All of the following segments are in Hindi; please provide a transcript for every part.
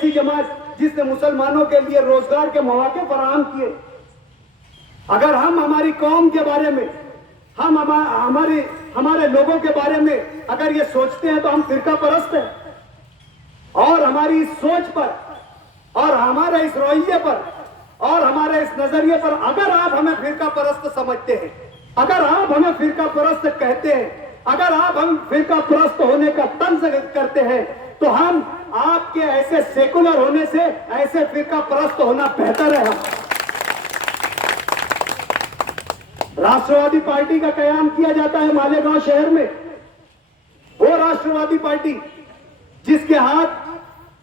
ऐसी जमात जिसने मुसलमानों के लिए रोजगार के मौके फराहम किए। अगर हम हमारी कौम के बारे में, हम हमारे लोगों के बारे में अगर ये सोचते हैं तो हम फिरका परस्त हैं। और हमारी इस सोच पर और हमारे इस रवैये पर और हमारे इस नजरिए पर अगर आप हमें फिरका परस्त समझते हैं, अगर आप हमें फिरका परस्त कहते हैं, अगर आप हम फिरका परस्त होने का तंज करते हैं, तो हम आपके ऐसे सेकुलर होने से ऐसे फिरका परस्त होना बेहतर है। हम राष्ट्रवादी पार्टी का कयाम किया जाता है मालेगांव शहर में। वो राष्ट्रवादी पार्टी जिसके हाथ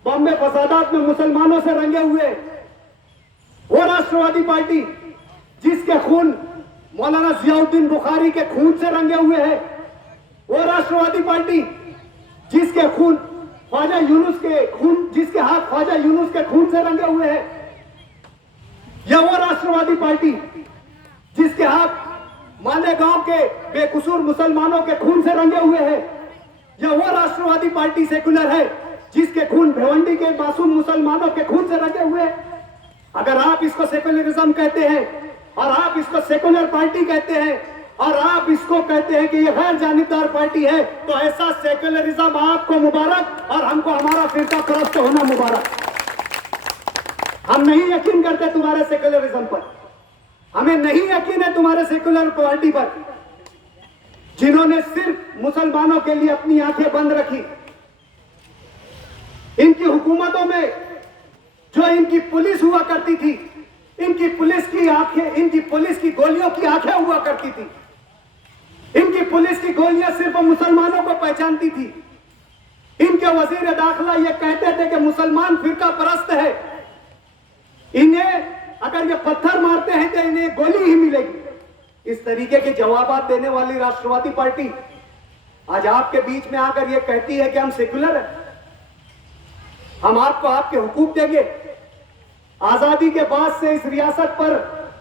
बॉम्बे फसादात में मुसलमानों से रंगे हुए, वो राष्ट्रवादी पार्टी जिसके खून मौलाना जियाउद्दीन बुखारी के खून से रंगे हुए हैं, वो राष्ट्रवादी पार्टी जिसके खून ख्वाजा यूनुस के खून, जिसके हाथ ख्वाजा यूनुस के खून से रंगे हुए हैं, या वो राष्ट्रवादी पार्टी जिसके हाथ मालेगांव के बेकसूर मुसलमानों के खून से रंगे हुए हैं, या वो राष्ट्रवादी पार्टी सेकुलर है जिसके खून भिवंडी के मासूम मुसलमानों के खून से रंगे हुए हैं। अगर आप इसको सेकुलरिज्म कहते हैं और आप इसको सेकुलर पार्टी कहते हैं और आप इसको कहते हैं कि ये गैर जानिबदार पार्टी है, तो ऐसा सेकुलरिज्म आपको मुबारक और हमको हमारा फिरका परस्त होना मुबारक। हम नहीं यकीन करते तुम्हारे सेकुलरिज्म पर, हमें नहीं यकीन है तुम्हारे सेकुलर पार्टी पर, जिन्होंने सिर्फ मुसलमानों के लिए अपनी आंखें बंद रखी। इनकी हुकूमतों में जो इनकी पुलिस हुआ करती थी, इनकी पुलिस की आंखें, इनकी पुलिस की गोलियों की आंखें हुआ करती थी। इनकी पुलिस की गोलियां सिर्फ मुसलमानों को पहचानती थी। इनके वजीर दाखिला ये कहते थे कि मुसलमान फिरका परस्त है, इन्हें अगर ये पत्थर मारते हैं तो इन्हें गोली ही मिलेगी। इस तरीके के जवाब देने वाली राष्ट्रवादी पार्टी आज आपके बीच में आकर ये कहती है कि हम सेकुलर हैं, हम आपको आपके हुकूक देंगे। आजादी के बाद से इस रियासत पर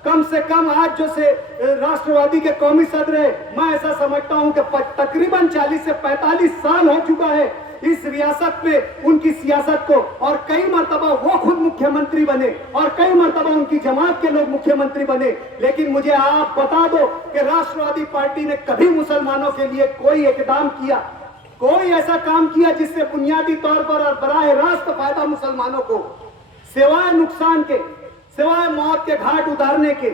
कम से कम आज जो से राष्ट्रवादी के कौमी सदर है, मैं ऐसा समझता हूं कि तकरीबन 40 से 45 साल हो चुका है इस रियासत में उनकी सियासत को, और कई मर्तबा वो खुद मुख्यमंत्री बने और कई मर्तबा उनकी जमात के लोग मुख्यमंत्री बने। लेकिन मुझे आप बता दो कि राष्ट्रवादी पार्टी ने कभी मुसलमानों के लिए कोई इकदाम किया, कोई ऐसा काम किया जिससे बुनियादी तौर पर और बराह रास्त फायदा मुसलमानों को, सिवाय नुकसान के, सिवाय मौत के घाट उतारने के,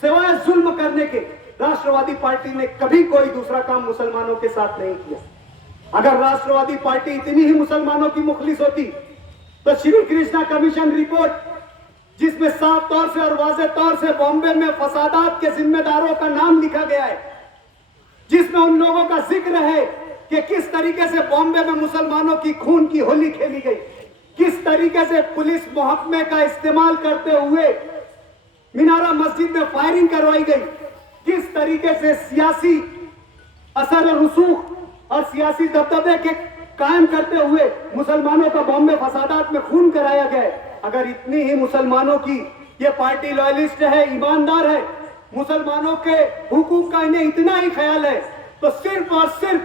सिवाय जुल्म करने के, राष्ट्रवादी पार्टी ने कभी कोई दूसरा काम मुसलमानों के साथ नहीं किया। अगर राष्ट्रवादी पार्टी इतनी ही मुसलमानों की मुखलिस होती तो श्री कृष्णा कमीशन रिपोर्ट, जिसमें साफ तौर से और वाज़ेह तौर से बॉम्बे में फसादात के जिम्मेदारों का नाम लिखा गया है, जिसमें उन लोगों का जिक्र है कि किस तरीके से बॉम्बे में मुसलमानों की खून की होली खेली गई, किस तरीके से पुलिस मुहक्मे का इस्तेमाल करते हुए मीनारा मस्जिद में फायरिंग करवाई गई, किस तरीके से सियासी असर रसूख और सियासी दबदबे के कायम करते हुए मुसलमानों का बॉम्बे फसादात में खून कराया गया। अगर इतनी ही मुसलमानों की ये पार्टी लॉयलिस्ट है, ईमानदार है, मुसलमानों के हुकूक का इन्हें इतना ही ख्याल है, तो सिर्फ और सिर्फ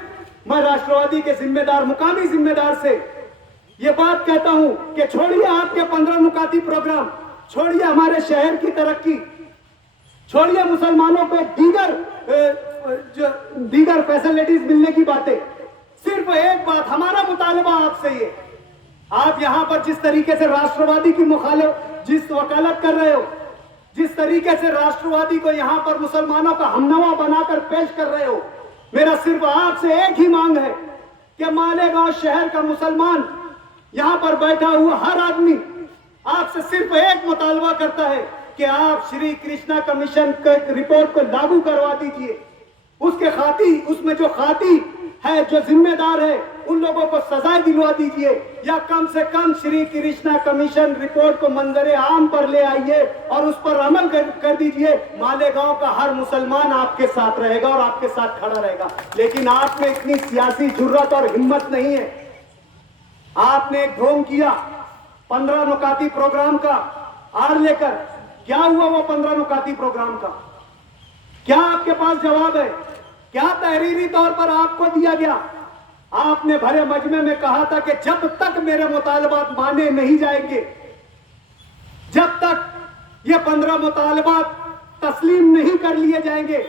मैं राष्ट्रवादी के जिम्मेदार, मुकामी जिम्मेदार से ये बात कहता हूं कि छोड़िए आपके 15 नुकाती प्रोग्राम, छोड़िए हमारे शहर की तरक्की, छोड़िए मुसलमानों को दीगर फैसिलिटीज मिलने की बातें। सिर्फ एक बात हमारा मुतालबा आपसे ये, आप यहां पर जिस तरीके से राष्ट्रवादी की जिस वकालत कर रहे हो, जिस तरीके से राष्ट्रवादी को यहां पर मुसलमानों का हमनवा बनाकर पेश कर रहे हो, मेरा सिर्फ आपसे एक ही मांग है कि मालेगांव शहर का मुसलमान, यहां पर बैठा हुआ हर आदमी आपसे सिर्फ एक मुतालबा करता है कि आप श्री कृष्णा कमीशन के रिपोर्ट को लागू करवा दीजिए। उसके खाती, उसमें जो खाती है, जो जिम्मेदार है, उन लोगों को सजा दिलवा दीजिए, या कम से कम श्री कृष्णा कमीशन रिपोर्ट को मंजरे आम पर ले आइए और उस पर अमल कर दीजिए। मालेगांव का हर मुसलमान आपके साथ रहेगा और आपके साथ खड़ा रहेगा। लेकिन आप में इतनी सियासी जुर्रत और हिम्मत नहीं है। आपने एक ढोंग किया 15 नुकाती प्रोग्राम का आड़ लेकर, क्या हुआ वो 15 नुकाती प्रोग्राम का? क्या आपके पास जवाब है? क्या तहरीरी तौर पर आपको दिया गया? आपने भरे मजमे में कहा था कि जब तक मेरे मुतालबात माने नहीं जाएंगे, जब तक ये 15 मुतालबात तस्लीम नहीं कर लिए जाएंगे,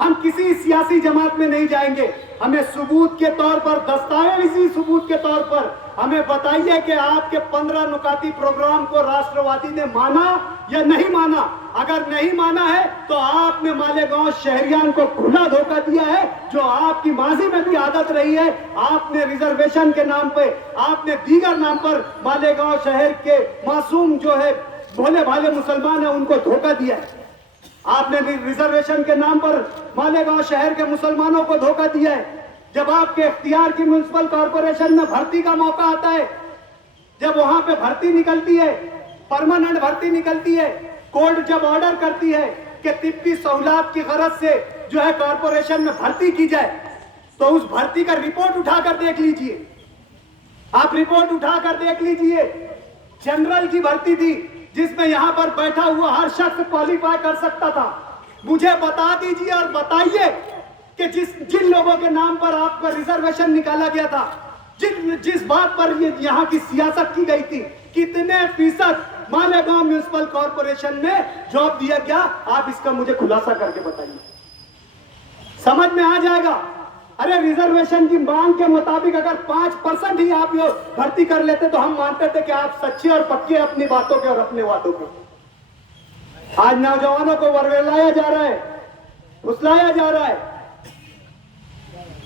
हम किसी सियासी जमात में नहीं जाएंगे। हमें सबूत के तौर पर, दस्तावेजी सबूत के तौर पर हमें बताइए कि आपके 15 नुकाती प्रोग्राम को राष्ट्रवादी ने माना या नहीं माना। अगर नहीं माना है तो आपने मालेगांव शहरियान को खुला धोखा दिया है, जो आपकी माजी में भी आदत रही है। आपने रिजर्वेशन के नाम पे, आपने दीगर नाम पर मालेगांव शहर के मासूम जो है भोले भाले मुसलमान है उनको धोखा दिया है। आपने रिजर्वेशन के नाम पर मालेगांव शहर के मुसलमानों को धोखा दिया है। जब आपके इख्तियार की म्युनिसिपल कॉर्पोरेशन में भर्ती का मौका आता है, जब वहां पे भर्ती निकलती है, परमानेंट भर्ती निकलती है, कोर्ट जब ऑर्डर करती है कि तिब्बी सहूलत की गरज से जो है कॉर्पोरेशन में भर्ती की जाए, तो उस भर्ती का रिपोर्ट उठाकर देख लीजिए। आप रिपोर्ट उठाकर देख लीजिए। जनरल की भर्ती थी जिसमें यहां पर बैठा हुआ हर शख्स क्वालिफाई कर सकता था। मुझे बता दीजिए और बताइए कि जिन लोगों के नाम पर आपका रिजर्वेशन निकाला गया था, जिस बात पर ये यहाँ की सियासत की गई थी, कितने फीसद मालेगांव म्युनिसिपल कॉर्पोरेशन में जॉब दिया गया, आप इसका मुझे खुलासा करके बताइए। समझ में आ जाएगा। अरे रिजर्वेशन की मांग के मुताबिक अगर 5% ही आप ये भर्ती कर लेते तो हम मानते थे कि आप सच्चे और पक्के अपनी बातों के और अपने वादों के। आज नौजवानों को वरगलाया जा रहा है, फुसलाया जा रहा है,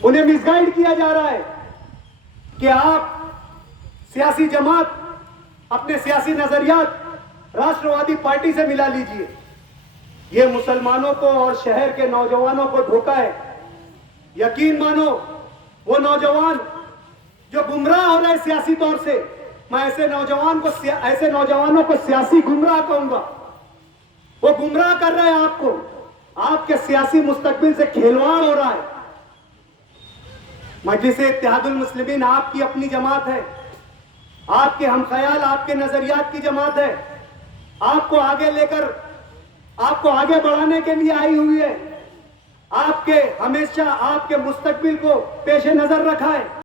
उन्हें मिसगाइड किया जा रहा है कि आप सियासी जमात, अपने सियासी नजरियात राष्ट्रवादी पार्टी से मिला लीजिए। ये मुसलमानों को और शहर के नौजवानों को धोखा है। यकीन मानो, वो नौजवान जो गुमराह हो रहे सियासी तौर से, मैं ऐसे नौजवानों को सियासी गुमराह कहूंगा। वो गुमराह कर रहे हैं आपको, आपके सियासी मुस्तकबिल से खिलवाड़ हो रहा है। मजलिस-ए इत्तेहादुल मुस्लिमीन आपकी अपनी जमात है, आपके हमख्याल, आपके नजरियात की जमात है। आपको आगे लेकर, आपको आगे बढ़ाने के लिए आई हुई है। आपके हमेशा आपके मुस्तकबिल को पेश नजर रखा है।